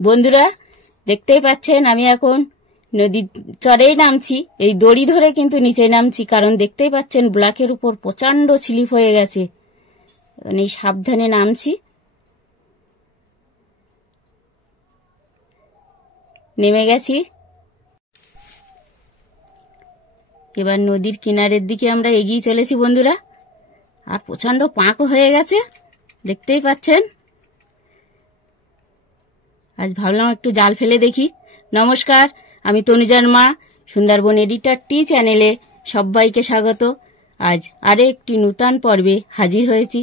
বন্ধুরা দেখতেই পাচ্ছেন আমি এখন নদীর চরেই নামছি, এই দড়ি ধরে কিন্তু নিচে নামছি, কারণ দেখতেই পাচ্ছেন ব্লকের উপর প্রচন্ড স্লিপ হয়ে গেছে। এই সাবধানে নামছি। নেমে গেছি। এবার নদীর কিনারের দিকে আমরা এগিয়ে চলেছি বন্ধুরা। আর প্রচন্ড পাঁকও হয়ে গেছে, দেখতেই পাচ্ছেন। আজ ভাবলাম একটু জাল ফেলে দেখি। নমস্কার, আমি তনুজার মা, সুন্দরবন এডিটর টি চ্যানেলে সবাইকে স্বাগত। আজ আরো একটি নূতন পর্বে হাজির হয়েছি।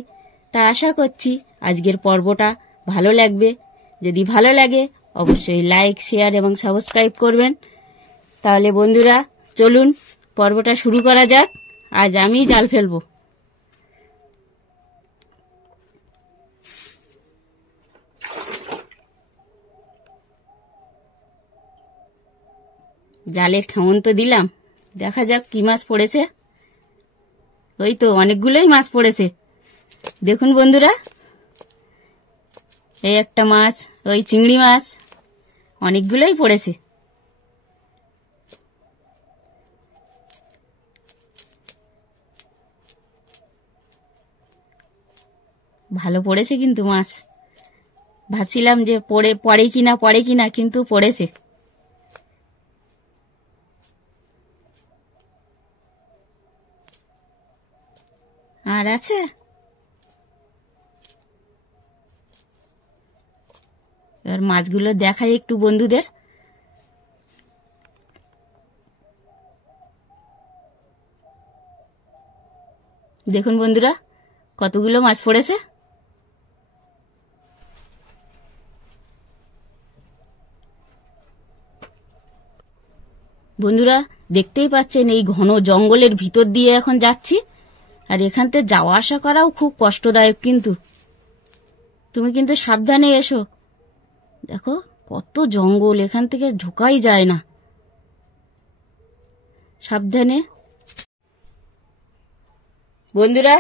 তা আশা করছি আজকের পর্বটা ভালো লাগবে। যদি ভালো লাগে অবশ্যই লাইক, শেয়ার এবং সাবস্ক্রাইব করবেন। তাহলে বন্ধুরা চলুন পর্বটা শুরু করা যাক। আজ আমি জাল ফেলবো। জালের খেমন তো দিলাম, দেখা যাক কি মাছ পড়েছে। ওই তো অনেকগুলোই মাছ পড়েছে, দেখুন বন্ধুরা। এই একটা মাছ, ওই চিংড়ি মাছ, অনেকগুলোই পড়েছে। ভালো পড়েছে কিন্তু মাছ। ভাবছিলাম যে পড়ে কিনা, কিন্তু পড়েছে। আর আছে এবার মাছগুলো দেখাই একটু বন্ধুদের। দেখুন বন্ধুরা কতগুলো মাছ পড়েছে। বন্ধুরা দেখতেই পাচ্ছেন এই ঘন জঙ্গলের ভিতর দিয়ে এখন যাচ্ছি। আর এখান থেকে যাওয়া আসা করাও খুব কষ্টদায়ক, কিন্তু তুমি কিন্তু সাবধানে এসো। দেখো কত জঙ্গল, এখান থেকে ঢোকাই যায় না, সাবধানে। বন্ধুরা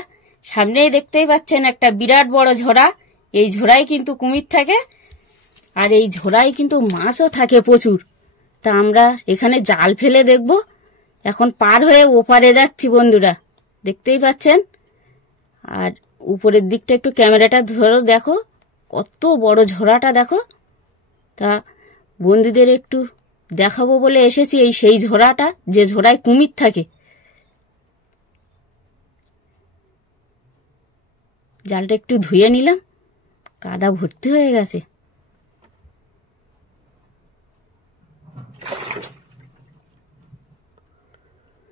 সামনেই দেখতেই পাচ্ছেন একটা বিরাট বড় ঝোড়া। এই ঝোড়ায় কিন্তু কুমির থাকে, আর এই ঝোড়ায় কিন্তু মাছও থাকে প্রচুর। তা আমরা এখানে জাল ফেলে দেখব। এখন পার হয়ে ওপারে যাচ্ছি বন্ধুরা, দেখতেই পাচ্ছেন। আর উপরের দিকটা একটু ক্যামেরাটা ধরো, দেখো কত বড় ঝোড়াটা দেখো। তা বন্ধুদের একটু দেখাবো বলে এসেছি এই সেই ঝোড়াটা, যে ঝোড়ায় কুমির থাকে। জালটা একটু ধুয়ে নিলাম, কাদা ভর্তি হয়ে গেছে।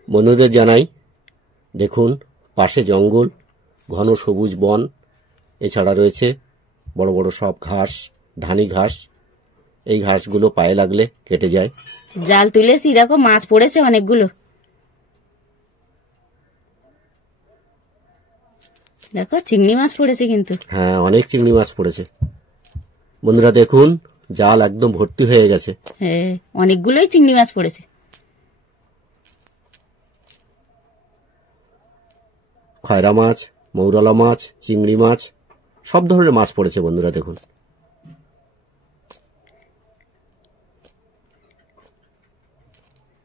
বন্ধুদের জানাই, দেখুন পাশে জঙ্গল, ঘন সবুজ বন, এছাড়া রয়েছে বড় বড় সব ঘাস, ধানি ঘাস। এই ঘাসগুলো পায়ে লাগলে কেটে যায়। জাল তুলেছি, দেখো মাছ পড়েছে অনেকগুলো। দেখো চিংড়ি মাছ পড়েছে কিন্তু। হ্যাঁ, অনেক চিংড়ি মাছ পড়েছে বন্ধুরা। দেখুন জাল একদম ভর্তি হয়ে গেছে। হ্যাঁ, অনেকগুলোই চিংড়ি মাছ পড়েছে। খয়রা মাছ, মৌরলা মাছ, চিংড়ি মাছ, সব ধরনের মাছ পড়েছে বন্ধুরা। দেখুন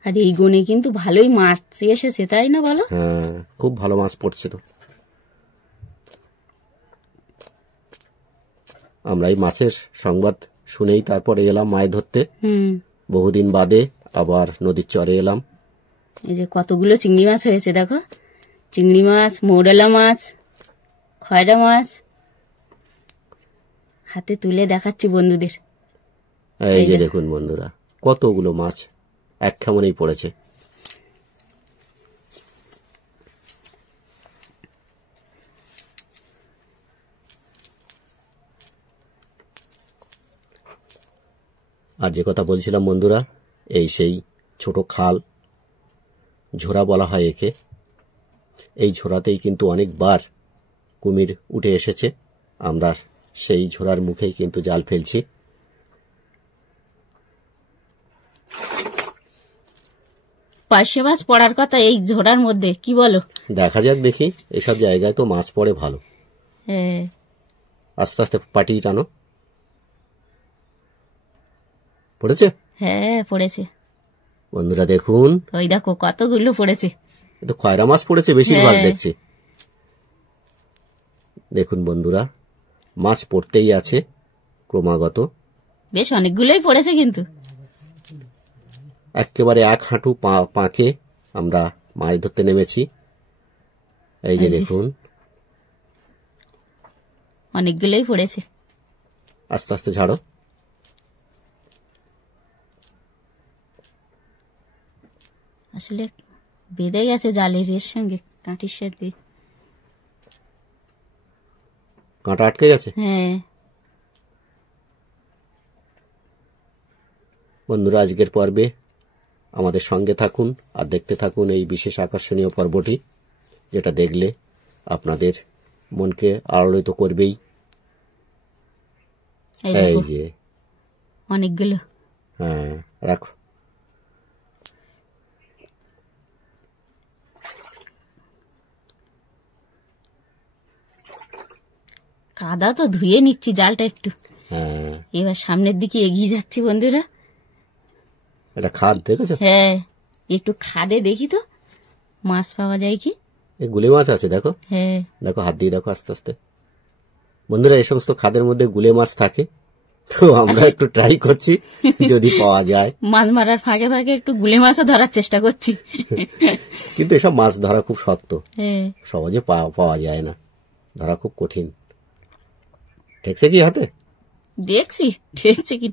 আর এই গনে কিন্তু ভালোই মাছ এসেছে, তাই না বলো? হ্যাঁ, খুব ভালো মাছ পড়ছে। তো আমরা এই মাছের সংবাদ শুনেই তারপরে এলাম মাছ ধরতে। বহুদিন বাদে আবার নদীর চরে এলাম। এই যে কতগুলো চিংড়ি মাছ হয়েছে দেখো, চিংড়ি মাছ, মৌরলা মাছ, খয়রা মাছ। হাতে তুলে দেখাচ্ছি বন্ধুদের। এই যে দেখুন বন্ধুরা কতগুলো মাছ এক খেমনেই পড়েছে। আর যে কথা বলছিলাম বন্ধুরা, এই সেই ছোট খাল, ঝোড়া বলা হয় একে। এই ঝোড়াতেই কিন্তু অনেকবার কুমির উঠে এসেছে। আমরা সেই ঝোড়ার মুখেই কিন্তু জাল ফেলছি। পার্শে মাছ পড়ার কথা এই ঝোড়ার মধ্যে, কি বলো? দেখা যাক, দেখি। এসব জায়গায় তো মাছ পড়ে ভালো। হ্যাঁ, আস্তে আস্তে পাটিয়ে টানো। পড়েছে? হ্যাঁ পড়েছে বন্ধুরা দেখুন, ওই দেখো কতগুলো পড়েছে। এ তো খয়রা মাছ পড়েছে বেশিরভাগ হ্যাঁ। দেখছি। দেখুন বন্ধুরা, মাছ পড়তেই আছে ক্রমাগত। বেশ অনেকগুলোই পড়েছে কিন্তু। একেবারে এক হাঁটু পাঁকে আমরা মাছ ধরতে নেমেছি। এই যে দেখুন, অনেকগুলোই পড়েছে। আস্তে আস্তে ঝাড়ো। আসলে বেঁধে গেছে জালের এর সঙ্গে, কাঁটির সাথে। কাঁটা আটকে গেছে। হ্যাঁ। বন্ধুরা আজকের পর্বে আমাদের সঙ্গে থাকুন আর দেখতে থাকুন এই বিশেষ আকর্ষণীয় পর্বটি, যেটা দেখলে আপনাদের মনকে আলোড়িত করবেই। এই যে অনেকগুলো। হ্যাঁ, রাখো। কাদা তো ধুয়ে নিচ্ছি জালটা একটু। হ্যাঁ, এবার সামনের দিকে এগিয়ে যাচ্ছি বন্ধুরা। এটা খাদ দেখেছো? হ্যাঁ, একটু খাদে দেখি তো মাছ পাওয়া যায় কি। এই গুলে মাছ আছে দেখো। হ্যাঁ দেখো, হাত দিয়ে দেখো আস্তে আস্তে। বন্ধুরা এই সমস্ত খাদের মধ্যে গুলে মাছ থাকে, তো আমরা একটু ট্রাই করছি যদি পাওয়া যায়। মাছ মারার ফাঁকে ফাঁকে একটু গুলে মাছও ধরার চেষ্টা করছি। কিন্তু এসব মাছ ধরা খুব শক্ত, হ্যাঁ সহজে পাওয়া যায় না, ধরা খুব কঠিন। ঠেকছে কি হাতে? দেখছি দেখছি কি।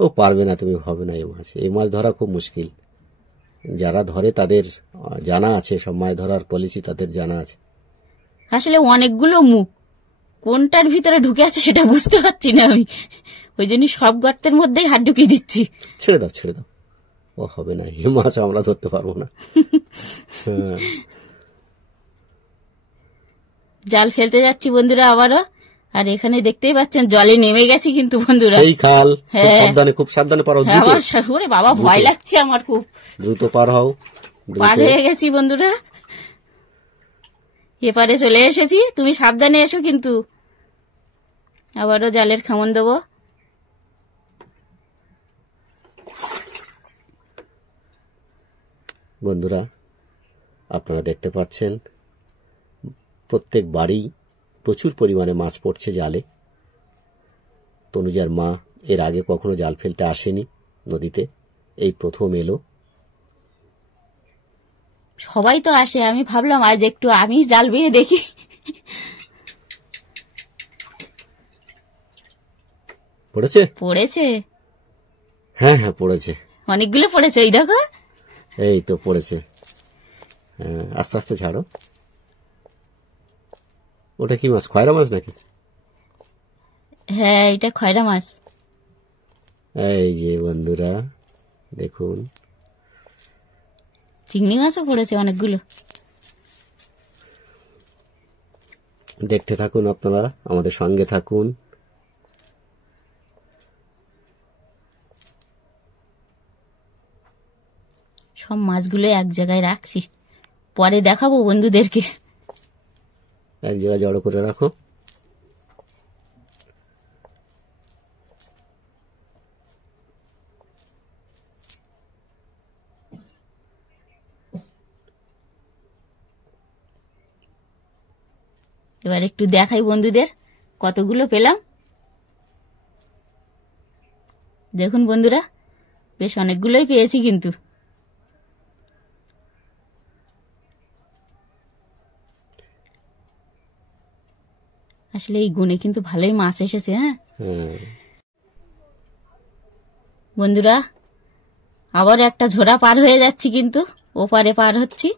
ও পারবে না, তুমি হবে না। এই মাছ ধরা খুব মুশকিল। যারা ধরে তাদের জানা আছে, সব মাছ ধরার পলিসি তাদের জানা আছে। আসলে অনেকগুলো মুখ, কোনটার ভিতরে ঢুকে আছে সেটা বুঝতে পারছি না আমি, ওই জন্য সব গর্তের মধ্যেই হাত ঢুকিয়ে দিচ্ছি। ছেড়ে দাও ছেড়ে দাও, ও হবে না, এই মাছ আমরা ধরতে পারবো না। হ্যাঁ। জাল ফেলতে যাচ্ছি বন্ধুরা আবারও। আর এখানে দেখতেই পাচ্ছেন জলে নেমে গেছি কিন্তু বন্ধুরা। সেই খাল, খুব হ্যাঁ। সাবধানে, খুব সাবধানে পার হও। হ্যাঁ, দ্রুত, আমার ওরে বাবা ভয় লাগছে আমার খুব। দ্রুত পার হও। পার হয়ে গেছি বন্ধুরা, এপারে চলে এসেছি। তুমি সাবধানে এসো কিন্তু। আবারও জালের খামন দেবো। বন্ধুরা আপনারা দেখতে পাচ্ছেন প্রত্যেক বাড়ি প্রচুর পরিমাণে মাছ পড়ছে জালে। তনুজার মা এর আগে কখনো জাল ফেলতে আসেনি নদীতে, এই প্রথম এলো। সবাই তো আসে, আমি ভাবলাম আজ একটু আমি জাল বেয়ে দেখি। পড়েছে? পড়েছে, হ্যাঁ হ্যাঁ পড়েছে, অনেকগুলো পড়েছে। এই দেখো, এই তো পড়েছে। হ্যাঁ, আস্তে আস্তে ছাড়ো। ওটা কি মাছ, খয়রা মাছ নাকি? হ্যাঁ এটা খয়রা মাছ। এই যে বন্ধুরা দেখুন, চিংড়ি মাছও পড়েছে অনেকগুলো। দেখতে থাকুন আপনারা, আমাদের সঙ্গে থাকুন। সব মাছগুলো এক জায়গায় রাখছি, পরে দেখাবো বন্ধুদেরকে। এক জায়গায় জড়ো করে রাখো। এবার একটু দেখাই বন্ধুদের কতগুলো পেলাম। দেখুন বন্ধুরা, বেশ অনেকগুলোই পেয়েছি কিন্তু। আসলে এই গুণে কিন্তু ভালোই মাছ এসেছে। হ্যাঁ বন্ধুরা, আবার একটা ঝোড়া পার হয়ে যাচ্ছি কিন্তু, ওপারে পার হচ্ছি।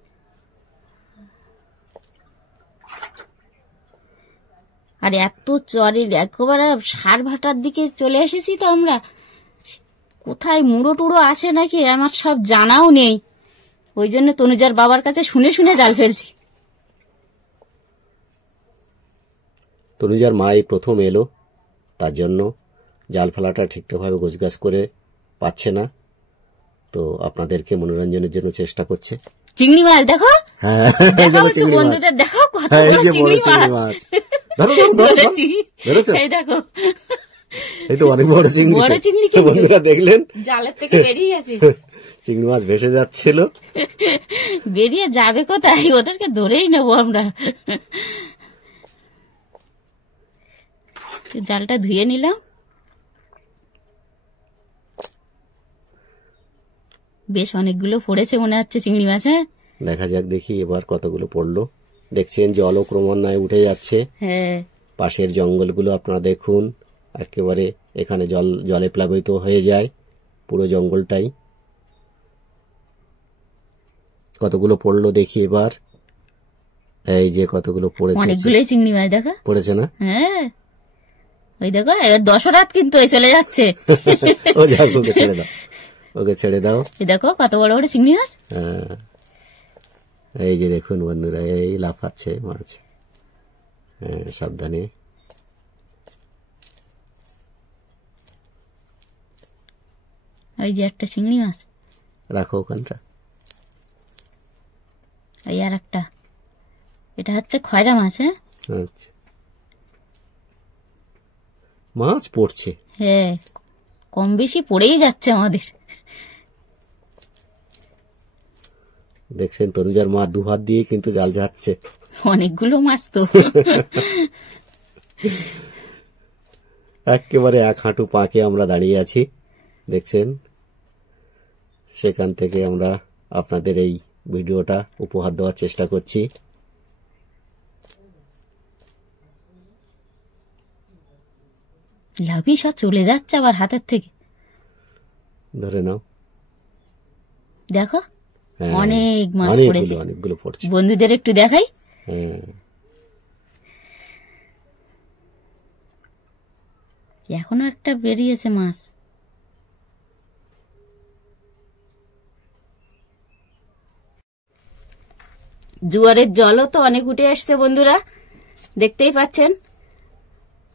আর এত চরের একেবারে সার ভাটার দিকে চলে এসেছি তো আমরা, কোথায় মুড়ো টুড়ো আছে নাকি আমার সব জানাও নেই। ওই জন্য তনুজার বাবার কাছে শুনে শুনে জাল ফেলছি। তনুজার মা এই প্রথম এলো, তার জন্য জাল ফেলাটা ঠিকঠাকভাবে গোছগাছ করে পাচ্ছে না, তো আপনাদেরকে মনোরঞ্জনের জন্য চেষ্টা করছে। চিংড়ি মাছ দেখো, হ্যাঁ দেখাও একটু বন্ধুদের, দেখো কত বড় চিংড়ি মাছ। ধরো ধরো ধরো, ধরেছি। ধরেছো? এই দেখো এই তো অনেক বড় চিংড়ি। বড় চিংড়ি বন্ধুরা দেখলেন জালের থেকে বেরিয়ে গেছে। চিংড়ি মাছ ভেসে যাচ্ছিল। বেরিয়ে যাবে কোথায়, ওদেরকে ধরেই নেবো আমরা। জালটা ধুয়ে নিলাম। বেশ অনেকগুলো পড়েছে মনে হচ্ছে চিংড়ি মাছ। হ্যাঁ, দেখা যাক, দেখি এবার কতগুলো পড়লো। দেখছেন জলও ক্রমান্বয়ে উঠে যাচ্ছে। হ্যাঁ, পাশের জঙ্গলগুলো আপনারা দেখুন, একেবারে এখানে জলে প্লাবিত হয়ে যায় পুরো জঙ্গলটাই। কতগুলো পড়লো দেখি এবার। এই যে কতগুলো পড়েছে, অনেকগুলোই চিংড়ি মাছ দেখা পড়েছে না? হ্যাঁ, ওই দেখো এবার দশরাত কিন্তু চলে যাচ্ছে। ও যাক, ওকে ছেড়ে দাও, ওকে ছেড়ে দাও। এই দেখো কত বড় বড় চিংড়ি মাছ। হ্যাঁ, এই যে দেখুন বন্ধুরা, এই লাফাচ্ছে মাছ। হ্যাঁ, সাবধানে। ওই যে একটা চিংড়ি মাছ, রাখো ওখানটা। এই আর একটা, এটা হচ্ছে খয়রা মাছ। হ্যাঁ, আচ্ছা, মাছ পড়ছে। হ্যাঁ, কম বেশি পড়েই যাচ্ছে আমাদের। দেখছেন তনুজার মা দু হাত দিয়ে কিন্তু জাল ঝাড়ছে। অনেকগুলো মাছ তো। একেবারে এক হাঁটু পাকে আমরা দাঁড়িয়ে আছি, দেখছেন। সেখান থেকে আমরা আপনাদের এই ভিডিওটা উপহার দেওয়ার চেষ্টা করছি। লাভি সব চলে যাচ্ছে আবার হাতের থেকে। ধরে নাও, দেখো হ্যাঁ, অনেক মাছ পড়েছে। অনেকগুলো পড়ছে। বন্ধুদের একটু দেখাই। হ্যাঁ, এখনো একটা বেরিয়েছে মাছ। জোয়ারের জলও তো অনেক উঠে আসছে বন্ধুরা, দেখতেই পাচ্ছেন।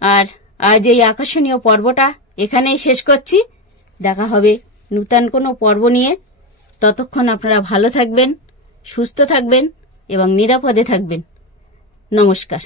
আর আজ এই আকর্ষণীয় পর্বটা এখানেই শেষ করছি। দেখা হবে নূতন কোনো পর্ব নিয়ে। ততক্ষণ আপনারা ভালো থাকবেন, সুস্থ থাকবেন এবং নিরাপদে থাকবেন। নমস্কার।